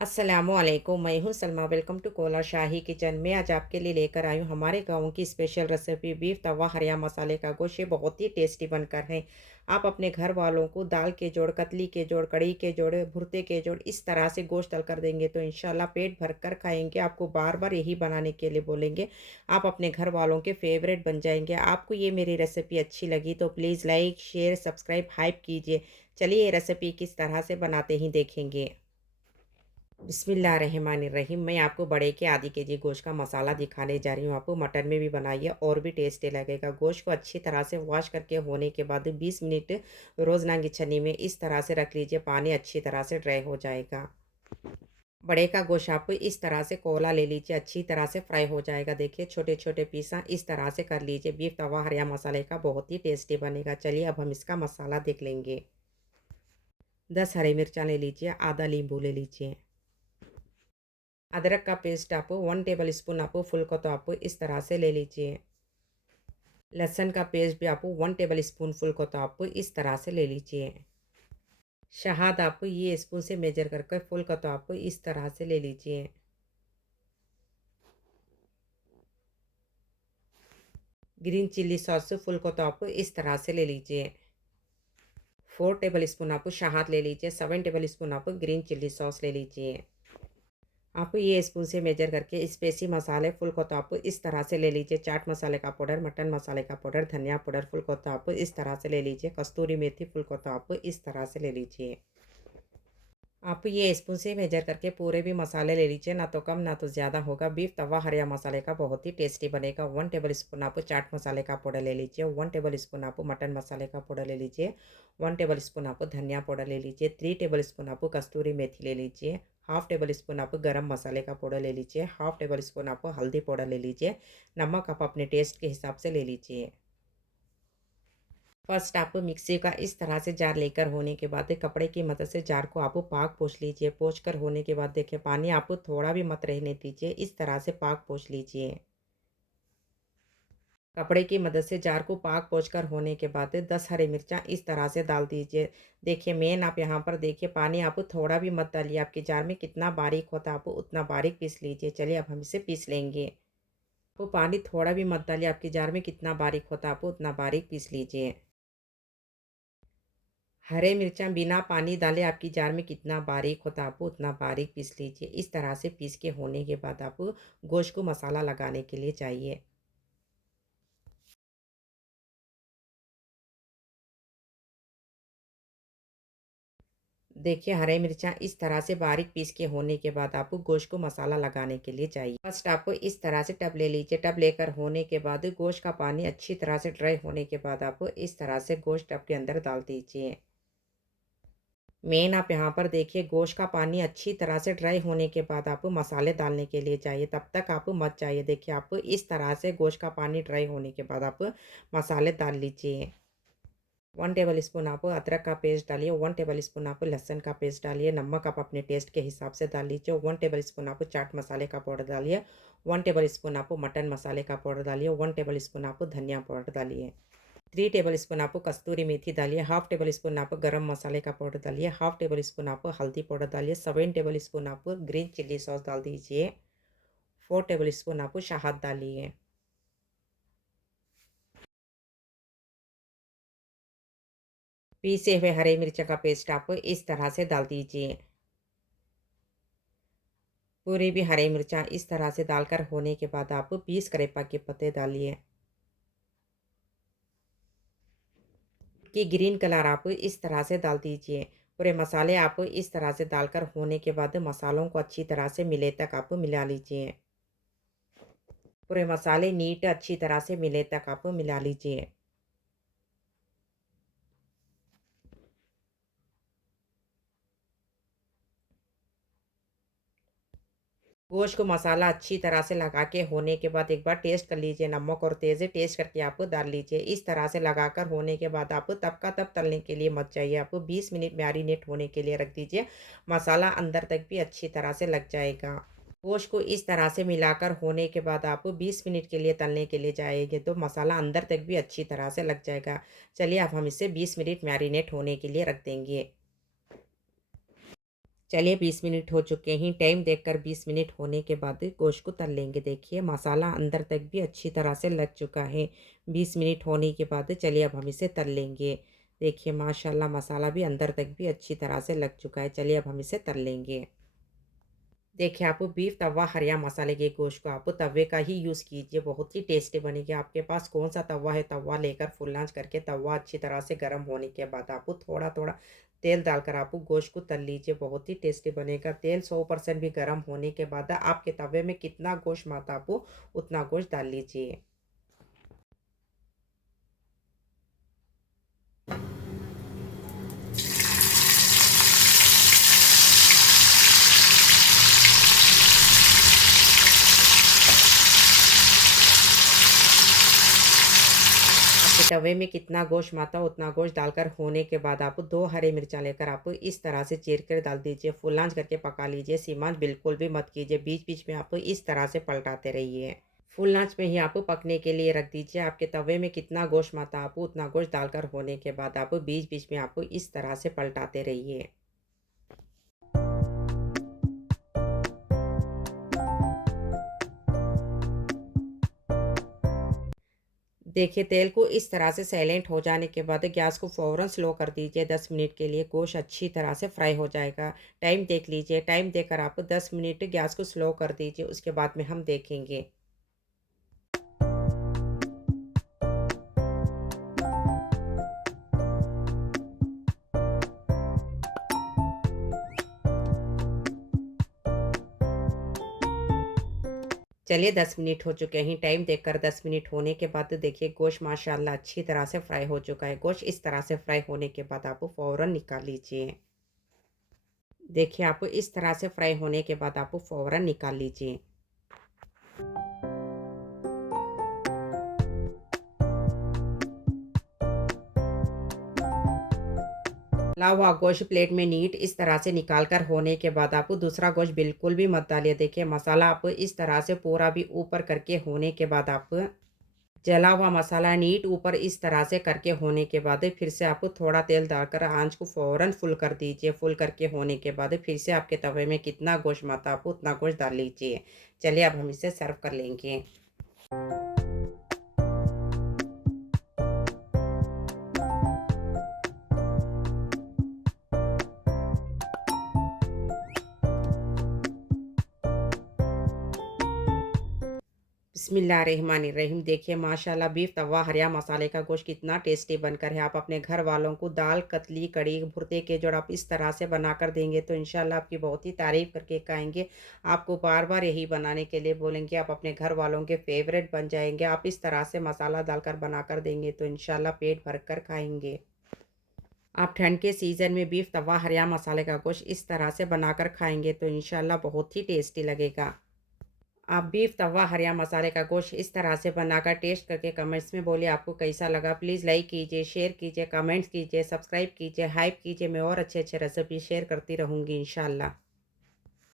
अस्सलामुअलैकुम, मैं हूं Salma. Welcome to Kola Shahi kitchen. मैं आज आपके लिए लेकर आई हूं हमारे गाँव की स्पेशल रेसिपी बीफ तवा हरिया मसाले का गोश्त। ये बहुत ही टेस्टी बनकर है। आप अपने घर वालों को दाल के जोड़, कतली के जोड़, कड़ी के जोड़, भुर्ते के जोड़ इस तरह से गोश्त तल कर देंगे तो इंशाल्लाह पेट भर कर खाएंगे। आपको बार बार यही बनाने के लिए बोलेंगे। आप अपने घर वालों के फेवरेट बन जाएंगे। आपको ये मेरी रेसिपी अच्छी लगी तो please like, share, subscribe, hype कीजिए। चलिए ये रेसिपी किस तरह से बनाते ही देखेंगे। बिस्मिल्लाहिर्रहमानिर्रहीम। मैं आपको बड़े के आधी केजी गोश्त का मसाला दिखाने जा रही हूँ। आपको मटन में भी बनाइए और भी टेस्टी लगेगा। गोश्त को अच्छी तरह से वॉश करके होने के बाद 20 मिनट रोज़ना की छन्नी में इस तरह से रख लीजिए। पानी अच्छी तरह से ड्राई हो जाएगा। बड़े का गोश्त आप इस तरह से कोला ले लीजिए, अच्छी तरह से फ्राई हो जाएगा। देखिए छोटे छोटे पीसा इस तरह से कर लीजिए। बीफ तवा हरिया मसाले का बहुत ही टेस्टी बनेगा। चलिए अब हम इसका मसाला देख लेंगे। 10 हरी मिर्चा ले लीजिए, आधा नींबू ले लीजिए। अदरक का पेस्ट आप 1 टेबल स्पून आप फुल को तो आप इस तरह से ले लीजिए। लहसुन का पेस्ट भी आप 1 टेबल स्पून फुल को तो आप इस तरह से ले लीजिए। शहद आप ये स्पून से मेजर करके फुल को तो आप इस तरह से ले लीजिए। ग्रीन चिल्ली सॉस फुल को तो आप इस तरह से ले लीजिए। 4 टेबल स्पून आप शहद ले लीजिए। 7 टेबल स्पून आप ग्रीन चिल्ली सॉस ले लीजिए। आप ये स्पून से मेजर करके स्पेसी मसाले फुल को तो आप इस तरह से ले लीजिए। चाट मसाले का पाउडर, मटन मसाले का पाउडर, धनिया पाउडर फुल को तो आप इस तरह से ले लीजिए। कस्तूरी मेथी फुल को तो आप इस तरह से ले लीजिए। आप ये स्पून से मेजर करके पूरे भी मसाले ले लीजिए, ना तो कम ना तो ज़्यादा होगा। बीफ तवा हरिया मसाले का बहुत ही टेस्टी बनेगा। 1 टेबल स्पून आप चाट मसाले का पाउडर ले लीजिए। 1 टेबल स्पून आप मटन मसाले का पाउडर ले लीजिए। 1 टेबल स्पून आप धनिया पाउडर ले लीजिए। 3 टेबल स्पून आप कस्तूरी मेथी ले लीजिए। हाफ टेबल स्पून आप गरम मसाले का पाउडर ले लीजिए। हाफ टेबल स्पून आप हल्दी पाउडर ले लीजिए। नमक आप अपने टेस्ट के हिसाब से ले लीजिए। फर्स्ट आप मिक्सी का इस तरह से जार लेकर होने के बाद कपड़े की मदद से जार को आप पाक पोंछ लीजिए। पोंछ कर होने के बाद देखिए पानी आप थोड़ा भी मत रहने दीजिए। इस तरह से पाक पोंछ लीजिए। कपड़े की मदद से जार को पाक पोंछ कर होने के बाद 10 हरी मिर्चा इस तरह से डाल दीजिए। देखिए मेन आप यहाँ पर देखिए पानी आप थोड़ा भी मत डालिए। आपके जार में कितना बारीक होता है आप उतना बारीक पीस लीजिए। चलिए अब हम इसे पीस लेंगे। वो पानी थोड़ा भी मत डालिए। आपके जार में कितना बारीक होता है आप उतना बारीक पीस लीजिए। हरे मिर्चा बिना पानी डाले आपकी जार में कितना बारीक होता है आप उतना बारीक पीस लीजिए। इस तरह से पीस के होने के बाद आप गोश्त को मसाला लगाने के लिए चाहिए। देखिए हरे मिर्चा इस तरह से बारीक पीस के होने के बाद आप गोश्त को मसाला लगाने के लिए चाहिए। फर्स्ट आप इस तरह से टब ले लीजिए। टब लेकर होने के बाद गोश्त का पानी अच्छी तरह से ड्राई होने के बाद आप इस तरह से गोश्त टब के अंदर डाल दीजिए। मेन आप यहाँ पर देखिए गोश्त का पानी अच्छी तरह से ड्राई होने के बाद आप मसाले डालने के लिए चाहिए। तब तक आप मत जाइए। देखिए आप इस तरह से गोश्त का पानी ड्राई होने के बाद आप मसाले डाल लीजिए। 1 टेबल स्पून आप अदरक का पेस्ट डालिए। 1 टेबल स्पून आप लहसुन का पेस्ट डालिए। नमक आप अपने टेस्ट के हिसाब से डाल लीजिए। 1 टेबल स्पून आप चाट मसाले का पाउडर डालिए। 1 टेबल स्पून आप मटन मसाले का पाउडर डालिए। 1 टेबल स्पून आप धनिया पाउडर डालिए। 3 टेबल स्पून आप कस्तूरी मेथी डालिए। हाफ टेबल स्पून आप गरम मसाले का पाउडर डालिए। हाफ टेबल स्पून आप हल्दी पाउडर डालिए। 7 टेबल स्पून आप ग्रीन चिल्ली सॉस डाल दीजिए। 4 टेबल स्पून आप शहद डालिए। पीसे हुए हरे मिर्च का पेस्ट आप इस तरह से डाल दीजिए। पूरी भी हरी मिर्चा इस तरह से डालकर होने के बाद आप 20 करेपा के पत्ते डालिए। कि ग्रीन कलर आप इस तरह से डाल दीजिए। पूरे मसाले आप इस तरह से डालकर होने के बाद मसालों को अच्छी तरह से मिले तक आप मिला लीजिए। पूरे मसाले नीट अच्छी तरह से मिले तक आप मिला लीजिए। गोश्त को मसाला अच्छी तरह से लगा के होने के बाद एक बार टेस्ट कर लीजिए। नमक और तेज़ टेस्ट करके आप डाल लीजिए। इस तरह से लगाकर होने के बाद आप तब का तब तलने के लिए मत जाइए। आप 20 मिनट मैरिनेट होने के लिए रख दीजिए। मसाला अंदर तक भी अच्छी तरह से लग जाएगा। गोश्त को इस तरह से मिलाकर होने के बाद आप 20 मिनट के लिए तलने के लिए जाएंगे तो मसाला अंदर तक भी अच्छी तरह से लग जाएगा। चलिए अब हम इसे 20 मिनट मैरिनेट होने के लिए रख देंगे। चलिए 20 मिनट हो चुके हैं। टाइम देखकर 20 मिनट होने के बाद गोश्त को तल लेंगे। देखिए मसाला अंदर तक भी अच्छी तरह से लग चुका है। 20 मिनट होने के बाद चलिए अब हम इसे तल लेंगे। देखिए माशाल्लाह मसाला भी अंदर तक भी अच्छी तरह से लग चुका है। चलिए अब हम इसे तल लेंगे। देखिए आप बीफ तवा हरिया मसाले के गोश्त को आप तवे का ही यूज़ कीजिए, बहुत ही टेस्टी बनेगी। आपके पास कौन सा तवा है, तवा लेकर फुल आंच करके तवा अच्छी तरह से गर्म होने के बाद आप थोड़ा थोड़ा तेल डालकर आप गोश्त को तल लीजिए, बहुत ही टेस्टी बनेगा। तेल 100% भी गर्म होने के बाद आपके तवे में कितना गोश्त माता आप उतना गोश्त डाल लीजिए। आपके तवे में कितना गोश्त माता उतना गोश्त डालकर होने के बाद आप 2 हरी मिर्चा लेकर आप इस तरह से चीर कर डाल दीजिए। फुल आँच करके पका लीजिए, सीम आँच बिल्कुल भी मत कीजिए। बीच-बीच में आप इस तरह से पलटाते रहिए। फुल आँच में ही आप पकने के लिए रख दीजिए। आपके तवे में कितना गोश्त माता आप उतना गोश्त डालकर होने के बाद आप बीच-बीच में आप इस तरह से पलटाते रहिए। देखिए तेल को इस तरह से साइलेंट हो जाने के बाद गैस को फ़ौरन स्लो कर दीजिए। 10 मिनट के लिए गोश्त अच्छी तरह से फ्राई हो जाएगा। टाइम देख लीजिए, टाइम देखकर आप 10 मिनट गैस को स्लो कर दीजिए, उसके बाद में हम देखेंगे। चलिए 10 मिनट हो चुके हैं। टाइम देखकर 10 मिनट होने के बाद देखिए गोश्त माशाल्लाह अच्छी तरह से फ्राई हो चुका है। गोश्त इस तरह से फ्राई होने के बाद आप फ़ौरन निकाल लीजिए। देखिए आप इस तरह से फ्राई होने के बाद आप फ़ौरन निकाल लीजिए। तला हुआ गोश्त प्लेट में नीट इस तरह से निकाल कर होने के बाद आप दूसरा गोश्त बिल्कुल भी मत डालिए। देखिए मसाला आप इस तरह से पूरा भी ऊपर करके होने के बाद आप जला हुआ मसाला नीट ऊपर इस तरह से करके होने के बाद फिर से आप थोड़ा तेल डालकर आंच को फ़ौरन फुल कर दीजिए। फुल करके होने के बाद फिर से आपके तवे में कितना गोश्त माता आप उतना गोश्त डाल लीजिए। चलिए अब हम इसे सर्व कर लेंगे। बिस्मिल्लाहिर्रहमानिर्रहीम। देखिए माशाल्लाह बीफ तवा हरिया मसाले का गोश्त कितना टेस्टी बनकर है। आप अपने घर वालों को दाल, कतली, कड़ी, भुर्ते के जोड़ आप इस तरह से बनाकर देंगे तो इंशाल्लाह आपकी बहुत ही तारीफ़ करके खाएँगे। आपको बार-बार यही बनाने के लिए बोलेंगे। आप अपने घर वालों के फ़ेवरेट बन जाएँगे। आप इस तरह से मसाला डालकर बनाकर देंगे तो इंशाल्लाह पेट भरकर खाएँगे। आप ठंड के सीज़न में बीफ तवा हरिया मसाले का गोश्त इस तरह से बनाकर खाएँगे तो इंशाल्लाह बहुत ही टेस्टी लगेगा। आप बीफ तवा हरिया मसाले का गोश्त इस तरह से बनाकर टेस्ट करके कमेंट्स में बोलिए आपको कैसा लगा। प्लीज़ लाइक कीजिए, शेयर कीजिए, कमेंट्स कीजिए, सब्सक्राइब कीजिए, हाइप कीजिए। मैं और अच्छे-अच्छे रेसिपी शेयर करती रहूँगी इंशाल्लाह।